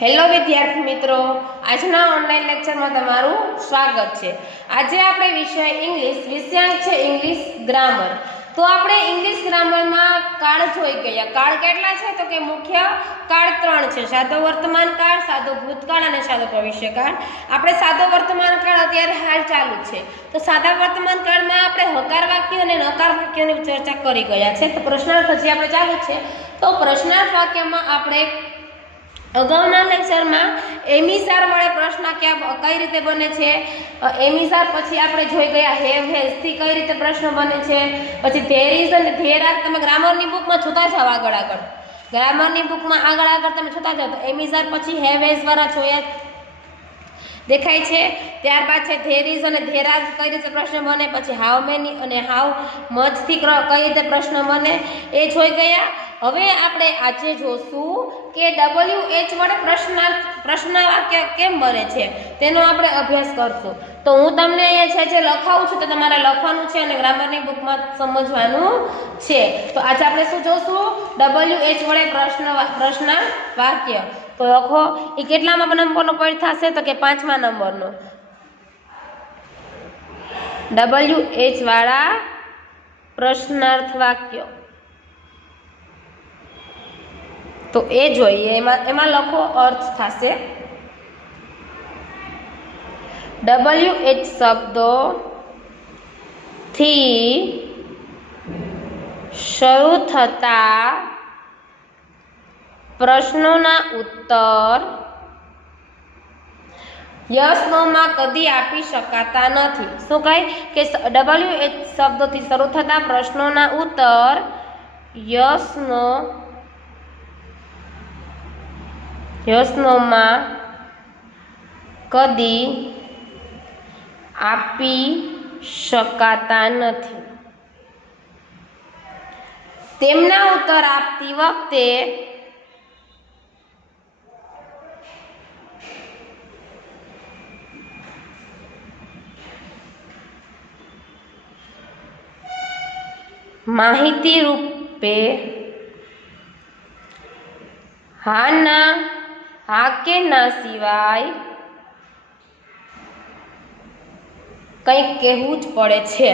Hello વિદ્યાર્થી મિત્રો, આજના ઓનલાઈન લેક્ચરમાં તમારું સ્વાગત છે। આજે આપણે વિષય ઇંગ્લિશ વિષયાંક છે ઇંગ્લિશ ગ્રામર। તો આપણે ઇંગ્લિશ ગ્રામરમાં કાળ જોઈ ગયા। કાળ કેટલા છે? તો કે મુખ્ય કાળ 3 છે, સાદો વર્તમાન કાળ, સાદો ભૂતકાળ અને સાદો ભવિષ્યકાળ। આપણે સાદો વર્તમાન કાળ અત્યારે હાલ ચાલુ છે, તો સાદા વર્તમાન કાળમાં આપણે હકાર વાક્ય અને નકાર વાક્યની ચર્ચા કરી ગયા છે। તો પ્રશ્નાર્થ હજી આપણે ચાલુ છે। તો પ્રશ્નાર્થ વાક્યમાં આપણે અગાઉના લેક્ચરમાં એમિસાર વડે પ્રશ્ન કઈ રીતે બને છે, એમિસાર પછી આપણે જોઈ ગયા હેવ હેઝ થી કઈ રીતે પ્રશ્ન બને છે, પછી ધેર ઇઝ અને ધેર આર તમે ગ્રામરની બુકમાં જોતા જાવ, આગળ ગ્રામરની બુકમાં આગળ તમે જોતા જાવ તો એમિસાર પછી હેવ હેઝ વાળા જોયા દેખાય છે। ત્યારબાદ છે ધેર ઇઝ અને ધેર આર કઈ રીતે પ્રશ્ન બને, પછી હાઉ મેની અને હાઉ મચ થી કઈ રીતે પ્રશ્ન બને એ જોઈ ગયા। હવે આપણે આજે જોશું કે WH વડે પ્રશ્ન વાક્ય કેમ બને છે તેનો આપણે અભ્યાસ કરશું। તો હું તમને અહીંયા જે લખાવું છું તે તમારે લખવાનું છે અને ગ્રામરની બુકમાં સમજવાનું છે। તો આજે આપણે શું જોશું? WH વડે પ્રશ્ન વાક્ય। તો લખો, એ કેટલામાં નંબરનો પોઈન્ટ થશે? તો કે 5મા નંબરનો। WH વાળા પ્રશ્નાર્થ વાક્ય તો એ જોઈએ, એમાં લખો અર્થ થશે। WH શબ્દો થી શરૂ થતા પ્રશ્નોના ઉત્તર યસ નો માં કદી આપી શકાતા નથી। શું કહે કે WH શબ્દોથી શરૂ થતા પ્રશ્નોના ઉત્તર યસ નો માં કદી આપી શકાતા નથી। તેમના ઉત્તર આપતી વખતે માહિતી રૂપે હા કે ના સિવાય કંઈક કહેવું જ પડે છે।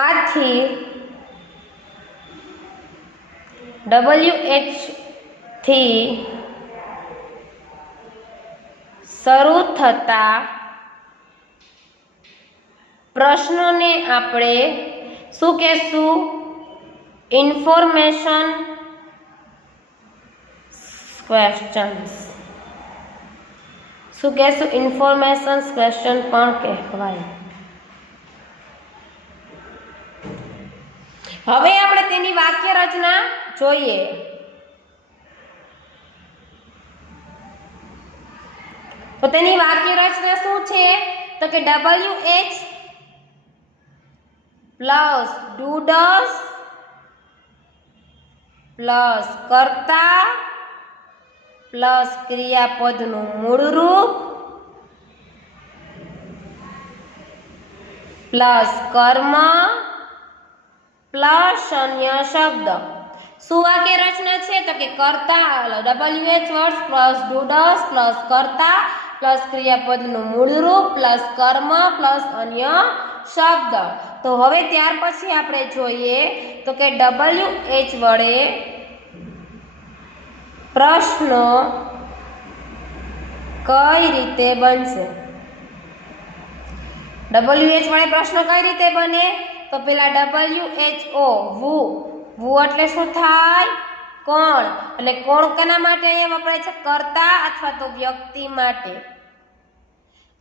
આથી WH થી શરૂ થતા પ્રશ્નોને આપણે શું કહેશું? Information questions. શું કહેશું? ઇન્ફોર્મેશન ક્વેશ્ચન પણ કહેવાય। હવે આપણે તેની વાક્ય રચના જોઈએ। તો તેની વાક્ય રચના શું છે? તો કે WH plus do does plus કર્તા પ્લસ ક્રિયાપદનું મૂળ રૂપ પ્લસ કર્મ પ્લસ અન્ય શબ્દ। શું વાક્ય રચના છે? તો કે કર્તા WH words plus do does plus કર્તા પ્લસ ક્રિયાપદનું મૂળ રૂપ પ્લસ કર્મ પ્લસ અન્ય શબ્દ। તો હવે ત્યાર પછી આપણે જોઈએ તો કે WH વડે પ્રશ્નો કઈ રીતે બનશે? WH વડે પ્રશ્નો કઈ રીતે બને? તો પેલા WHO વુ એટલે શું થાય? કોણ। એટલે કોણ કેના માટે અહીંયા વપરાય છે? કર્તા અથવા તો વ્યક્તિ માટે।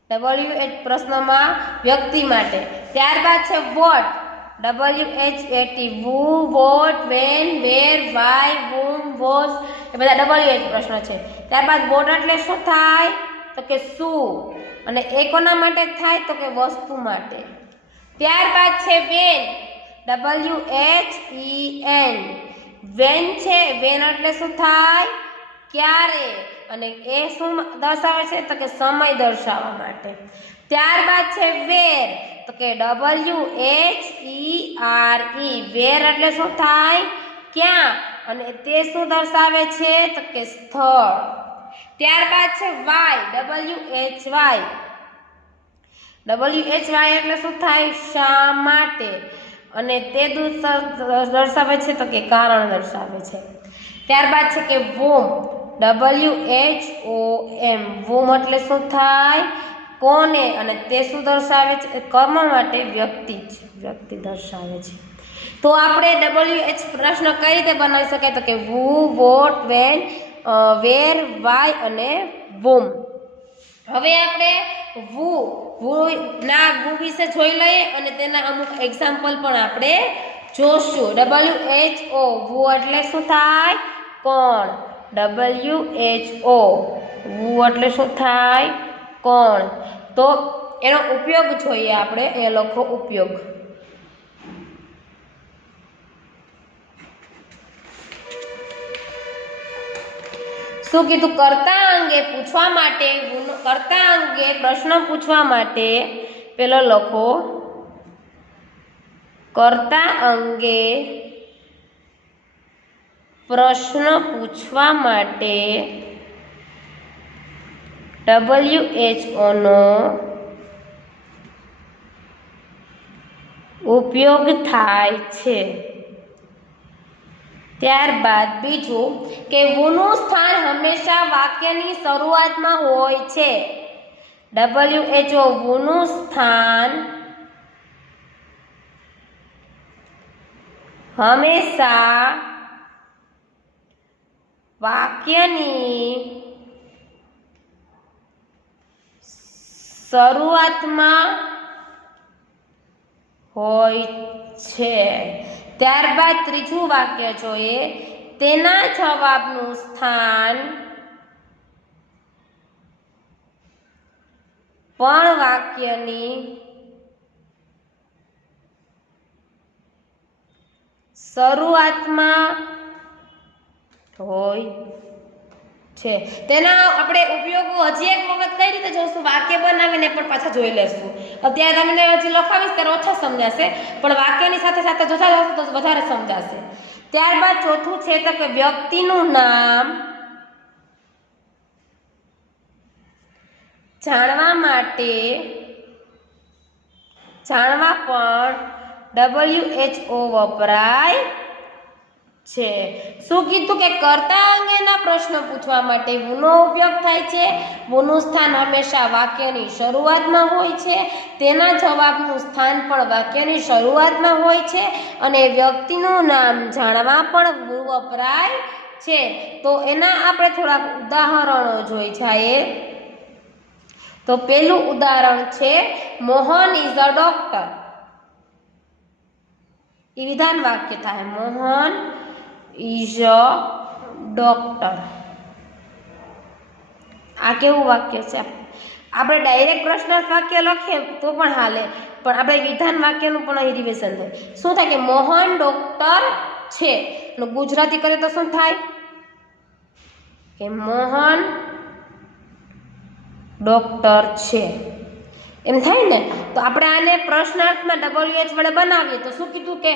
WH પ્રશ્નમાં વ્યક્તિ માટે। ત્યારબાદ છે what, WHAT who, what, when, where, why, whom, whose, એ બધા WH પ્રશ્ન છે। ત્યારબાદ વોટ એટલે શું થાય? તો કે શું, અને એ કોના માટે થાય? તો કે વસ્તુ માટે। ત્યારબાદ છે વેન, WHEN વેન છે, વેન એટલે શું થાય? ક્યારે, અને એ શું દર્શાવે છે? તો કે સમય દર્શાવવા માટે। ત્યારબાદ છે વેર, તો કે WHERE, વેર એટલે શું થાય? ક્યાં? અને તે શું દર્શાવે છે? તો કે સ્થળ. ત્યારબાદ છે વાય, WHY એટલે શું થાય? શા માટે? અને તે દર્શાવે છે તો કે કારણ દર્શાવે છે. ત્યારબાદ છે કે વોમ, WHOM, વોમ એટલે શું થાય? કોને? અને તે શું દર્શાવે છે? કર્મ માટે વ્યક્તિ દર્શાવે છે. તો આપણે WH પ્રશ્ન કઈ રીતે બનાવી શકાય? તો કે વુ, વોટ, વેન, વેર, વાય અને વોમ. હવે આપણે વુ વિશે જોઈ લઈએ અને તેના અમુક એક્ઝામ્પલ પણ આપણે જોશું. WHO, વુ એટલે શું થાય? કોણ? WHO, વુ એટલે શું થાય? કોણ? તો એનો ઉપયોગ જોઈએ આપણે. એ લખો ઉપયોગ. શું કીધું? કર્તા અંગે પૂછવા માટે, કર્તા અંગે પ્રશ્ન પૂછવા માટે પેલો લખો કર્તા અંગે પ્રશ્ન પૂછવા માટે WHO નો ઉપયોગ થાય છે. ત્યારબાદ બીજું કે વુનું સ્થાન હંમેશા વાક્યની શરૂઆતમાં હોય છે. WHO, વુનું સ્થાન હંમેશા વાક્યની શરૂઆતમાં હોય છે. ત્યારબાદ ત્રીજું વાક્ય જોઈએ. તેના જવાબનું સ્થાન પણ વાક્યની શરૂઆતમાં હોય છે. તેના આપણે ઉપયોગો હજી એક વખત કઈ રીતે જોશું? વાક્ય બનાવીને પણ પાછા જોઈ લેશું. અત્યારે તમને હજી લખાવીશ ત્યારે ઓછા સમજાશે, પણ વાક્યની સાથે સાથે જોતા જશો તો વધારે સમજાશે. ત્યારબાદ ચોથું છે તો કે વ્યક્તિનું નામ જાણવા પણ WHO વપરાય છે. શું કીધું? કે કર્તા અંગેના પ્રશ્નો પૂછવા માટે વુનો ઉપયોગ થાય છે. વુનું સ્થાન હંમેશા વાક્યની શરૂઆતમાં હોય છે. તેના જવાબનું સ્થાન પણ વાક્યની શરૂઆતમાં હોય છે. અને વ્યક્તિનું નામ જાણવા પણ વુ વપરાય છે. તો એના આપણે થોડાક ઉદાહરણો જોઈ જઈએ. તો પેલું ઉદાહરણ છે મોહન ઇઝ અ ડોક્ટર. એ વિધાન વાક્ય થાય. Mohan is a doctor. આ કેવું વાક્ય છે? આપણે ડાયરેક્ટ પ્રશ્નાર્થ વાક્ય લખીએ તો પણ હાલે, પણ આપણે વિધાન વાક્યનું પણ અહીં રિવિઝન થાય. શું થાય? કે મોહન ડોક્ટર છે. ગુજરાતી કરે તો શું થાય? કે મોહન ડોક્ટર છે, એમ થાય ને. તો આપણે આને પ્રશ્નાર્થમાં WH વડે બનાવીએ તો શું કીધું? કે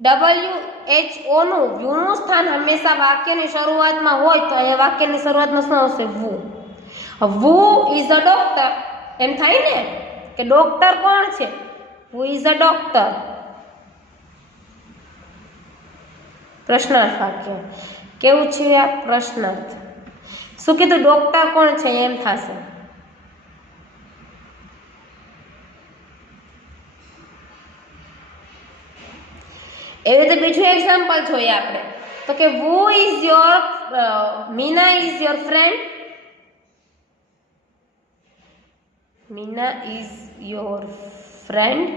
WHO નું વ્યુનું સ્થાન હંમેશા વાક્યની શરૂઆતમાં હોય. તો એ વાક્યની શરૂઆતમાં શું આવશે? વુ. વુ ઇઝ અ ડોક્ટર, એમ થાય ને કે ડોક્ટર કોણ છે? Who is a doctor. પ્રશ્નાર્થ વાક્ય કેવું છે? આ પ્રશ્નાર્થ. શું કીધું? ડોક્ટર કોણ છે એમ થશે. એવી રીતે બીજું એક્ઝામ્પલ જોઈએ આપણે. તો કે who is your Meena is your friend. Meena is your friend.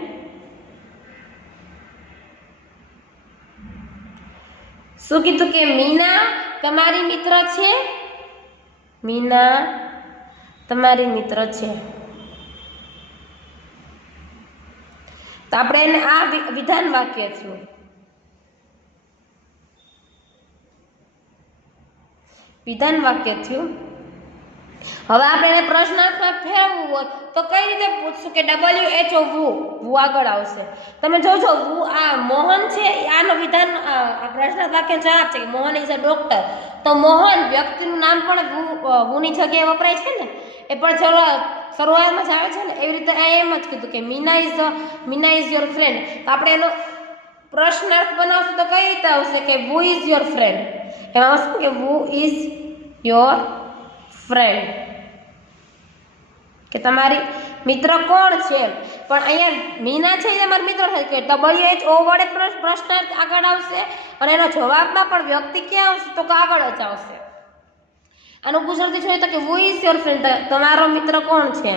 શું કીધું? કે મીના તમારી મિત્ર છે. મીના તમારી મિત્ર છે. તો આપણે એને આ વિધાન વાક્ય થયું. વિધાન વાક્ય થયું. હવે આપણે એને પ્રશ્નાર્થમાં ફેરવવું હોય તો કઈ રીતે પૂછશું કે WHO વુ આગળ આવશે. તમે જોજો વુ આ મોહન છે આનો વિધાન આ પ્રશ્નાર્થ વાક્ય જવાબ છે કે મોહન ઇઝ અ ડોક્ટર. તો મોહન વ્યક્તિનું નામ પણ વુની જગ્યાએ વપરાય છે ને, એ પણ ચલો શરૂઆતમાં જ આવે છે ને. એવી રીતે એમ જ કીધું કે મીના ઇઝ યોર ફ્રેન્ડ. તો આપણે એનો પ્રશ્નાર્થ બનાવશું તો કઈ રીતે આવશે કે વુ ઇઝ યોર ફ્રેન્ડ. એમાં આવશે કે વુ ઇઝ યોર ફ્રેન્ડ, કે તમારી મિત્ર કોણ છે. પણ અહીંયા મીના છે એ તમારી મિત્ર થાય કે WHO વડે પ્રશ્નાર્થ આગળ આવશે અને એના જવાબમાં પણ વ્યક્તિ ક્યાં આવશે તો આગળ જ આવશે. આનું ગુજરાતી જોઈએ તો કે વુ ઇઝ યોર ફ્રેન્ડ, તમારો મિત્ર કોણ છે.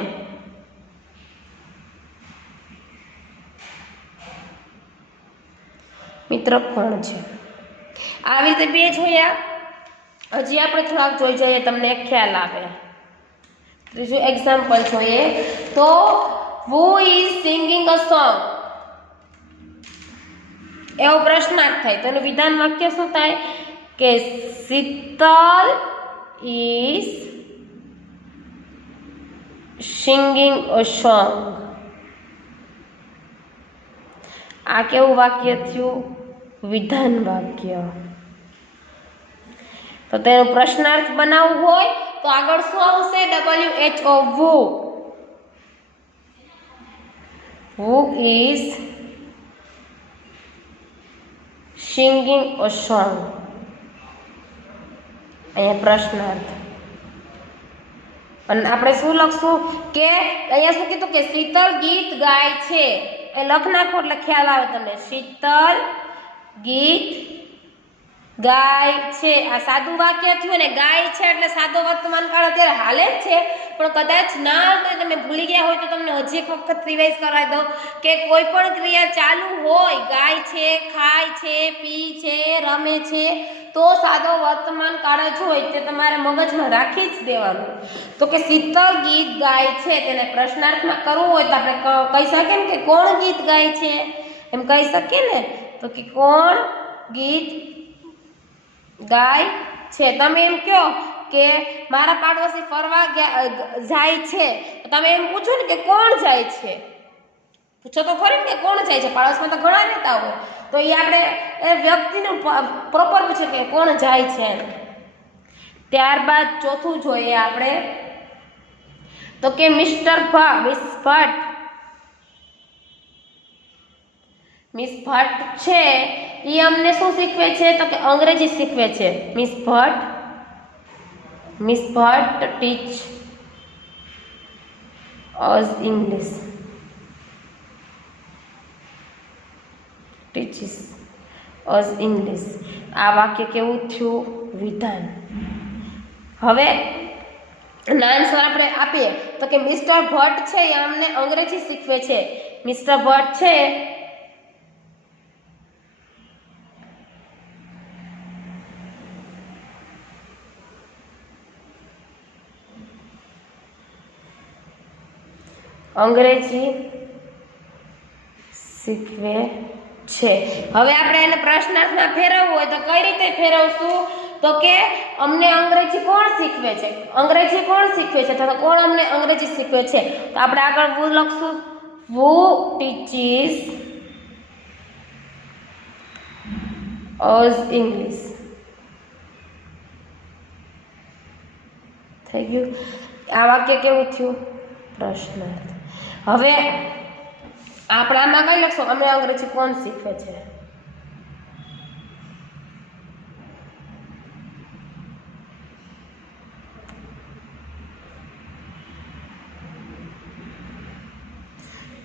મિત્ર કોણ છે. આવી રીતે બે જોયા. હજી આપણે થોડાક જોઈ જઈએ તમને ખ્યાલ આવે. ત્રીજું એક્ઝામ્પલ જોઈએ તો who is singing a song, એવો પ્રશ્નાર્થ થાય તો એનું વિધાન વાક્ય શું થાય કે Sheetal is singing a song. આ કેવું વાક્ય થયું? વિધાન વાક્ય. તો તેનો પ્રશ્નાર્થ બનાવવું હોય તો આગળ શું આવશે? WHO who is singing a song. અહીંયા પ્રશ્નાર્થ. અને આપણે શું લખશું કે અહીંયા શું કીધું કે શીતલ ગીત ગાય છે. એ લખ નાખો એટલે ખ્યાલ આવે તમને. શીતલ ગીત ગાય છે. આ સાદું વાક્ય થયું ને, ગાય છે એટલે સાદો વર્તમાન કાળ અત્યારે હાલે જ છે. પણ કદાચ ના તમે ભૂલી ગયા હોય તો તમને હજી એક વખત રિવાઇઝ કરાવી દઉં કે કોઈ પણ ક્રિયા ચાલુ હોય, ગાય છે, ખાય છે, પી છે, રમે છે, તો સાદો વર્તમાન કાળ જ હોય તે તમારે મગજમાં રાખી જ દેવાનું. તો કે શીતલ ગીત ગાય છે તેને પ્રશ્નાર્થમાં કરવું હોય તો આપણે કહી શકીએ ને કે કોણ ગીત ગાય છે, એમ કહી શકીએ ને. તો કે કોણ ગીત ગાય છે. તમે એમ કહો કે મારા પાડોશી ફરવા જાય છે, તમે એમ પૂછો ને કે કોણ જાય છે. પૂછો તો ખરી ને કે કોણ જાય છે. પાડોશમાં તો ઘણા રહેતા હોય તો એ આપણે એ વ્યક્તિનું પ્રોપર પૂછે કે કોણ જાય છે. ત્યારબાદ ચોથું જોઈએ આપણે તો કે મિસ્ટર ભટ્ટ. મિસ ભટ્ટ છે એ અમને શું શીખવે છે તો કે અંગ્રેજી શીખવે છે. Miss Bhatt teach us English. Teaches us English. આ વાક્ય કેવું થયું? વિધાન. હવે આન્સર આપણે આપીએ તો કે મિસ્ટર ભટ્ટ છે એ અમને અંગ્રેજી શીખવે છે. મિસ્ટર ભટ્ટ છે અંગ્રેજી શીખવે છે. હવે આપણે એને પ્રશ્નાર્થમાં ફેરવવું હોય તો કઈ રીતે ફેરવશું તો કે અમને અંગ્રેજી કોણ શીખવે છે. અંગ્રેજી કોણ શીખવે છે તો કોણ અમને અંગ્રેજી શીખવે છે. તો આપણે આગળ વુ લખશું. who teaches us English. થઈ ગયું. આ વાક્ય કેવું થયું? પ્રશ્નાર્થ. હવે આપણે આમાં કઈ લખશું? અમને અંગ્રેજી કોણ શીખવે છે.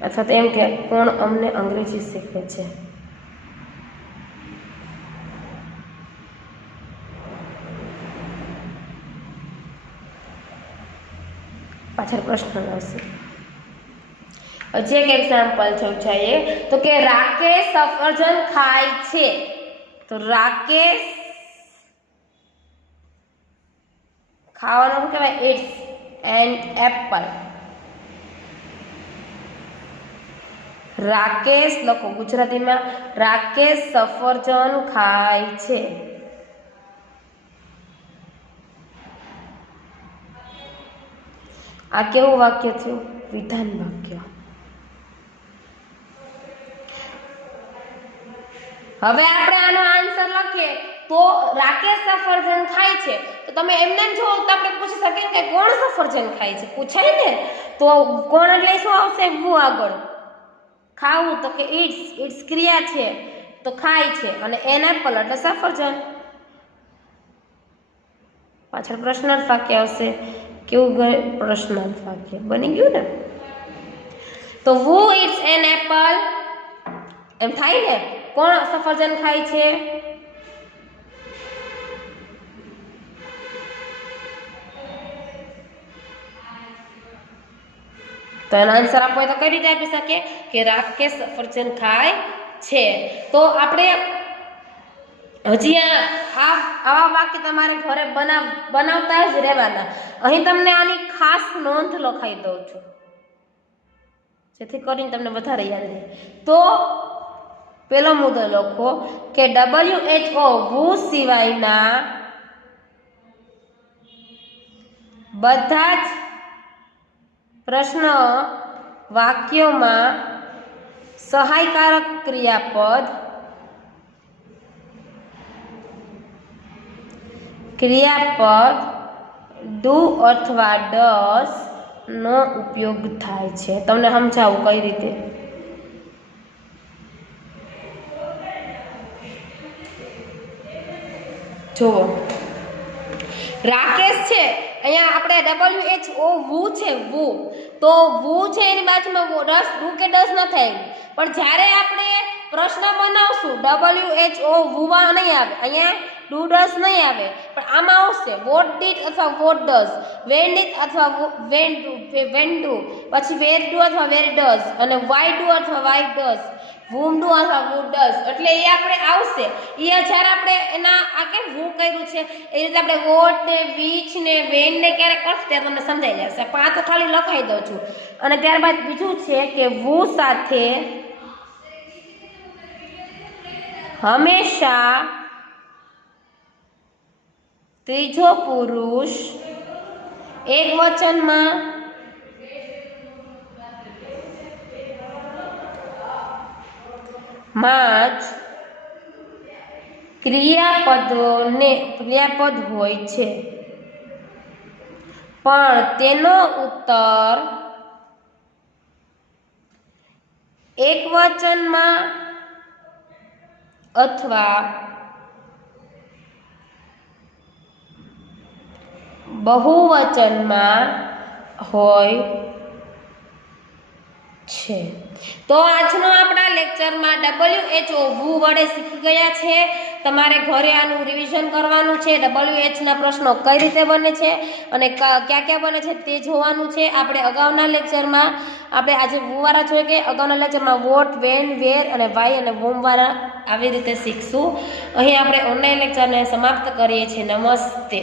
અથવા તો એમ કે કોણ અમને અંગ્રેજી શીખવે છે. પાછળ પ્રશ્ન આવશે. હજી એક એક્ઝામ્પલ જોઈએ તો કે રાકેશ સફરજન ખાય છે. તો રાકેશ ખાવાનું શું કહેવાય? It's an apple. રાકેશ લખો ગુજરાતીમાં. રાકેશ સફરજન ખાય છે. આ કેવું વાક્ય થયું? વિધાન વાક્ય. હવે આપણે આનો આન્સર લખીએ તો રાકેશ સફરજન ખાય છે, તો તમે એમને જો તો આપણે પૂછી શકીએ કે કોણ સફરજન ખાય છે, પૂછાય ને. તો કોણ એટલે શું આવશે? હું આગળ. ખાવું તો કે ઇટ્સ ક્રિયા છે તો ખાય છે, અને એન એપલ એટલે સફરજન. પાછળ પ્રશ્નાર્થ વાક્ય આવશે. કેવું પ્રશ્નાર્થ વાક્ય બની ગયું ને. તો who eats an apple એમ થાય ને. કોણ સફરજન ખાય છે? તો એનો આન્સર આપવો તો કઈ રીતે આપી શકીએ કે રાકેશ સફરજન ખાય છે. તો આપણે હજી આવા વાક્ય તમારે ઘરે બનાવતા જ રહેવાના. અહીં તમને આની ખાસ નોંધ લખાઈ દઉં છું જેથી કરીને તમને વધારે યાદ રહે. તો પેલો મુદ્દો લખો કે WHO WHO સિવાયના બધા જ પ્રશ્ન વાક્યોમાં સહાયકારક ક્રિયાપદ ડુ અથવા ડસ નો ઉપયોગ થાય છે. તમને સમજાવું કઈ રીતે. જુઓ, રાકેશ છે અહીંયા આપણે WHO વુ છે વુ, તો વુ છે એની બાજુમાં ડસ ડુ કે ડસ ન થાય. પણ જ્યારે આપણે પ્રશ્ન બનાવશું WHO વુવા નહીં આવે, અહીંયા ડુ ડસ નહીં આવે, પણ આમાં આવશે વોટ ડીડ અથવા વોટ ડઝ, વેન ડીડ અથવા વેન ડુ, પછી વેર ડુ અથવા વેર ડઝ, અને વાય ડુ અથવા વાય ડઝ, whom ડુ અથવા who ડઝ. એટલે એ આપણે આવશે. એ જ્યારે આપણે એના આ કેમ who કર્યું છે એ રીતે આપણે વોટ ને વિચ ને વેન ને ક્યારેક કરશું ત્યારે તમને સમજાઈ જશે. પણ આ તો ખાલી લખાઈ દઉં છું. અને ત્યારબાદ બીજું છે કે who સાથે હંમેશા ત્રીજો પુરુષ એકવચનમાં માં જ ક્રિયાપદ હોય છે, પણ તેનો ઉત્તર એકવચનમાં અથવા બહુવચનમાં હોય છે. તો આજનો આપણા લેક્ચરમાં WHO WHO વડે શીખી ગયા છે. તમારે ઘરે આનું રિવિઝન કરવાનું છે. WH ના પ્રશ્નો કઈ રીતે બને છે અને ક્યાં ક્યાં બને છે તે જોવાનું છે. આપણે અગાઉના લેક્ચરમાં આપણે આજે વુવાળા જોઈએ કે અગાઉના લેક્ચરમાં વોટ, વેન, વેર અને વાય અને વોમ વાળા આવી રીતે શીખશું. અહીં આપણે ઓનલાઈન લેક્ચરને સમાપ્ત કરીએ છીએ. નમસ્તે.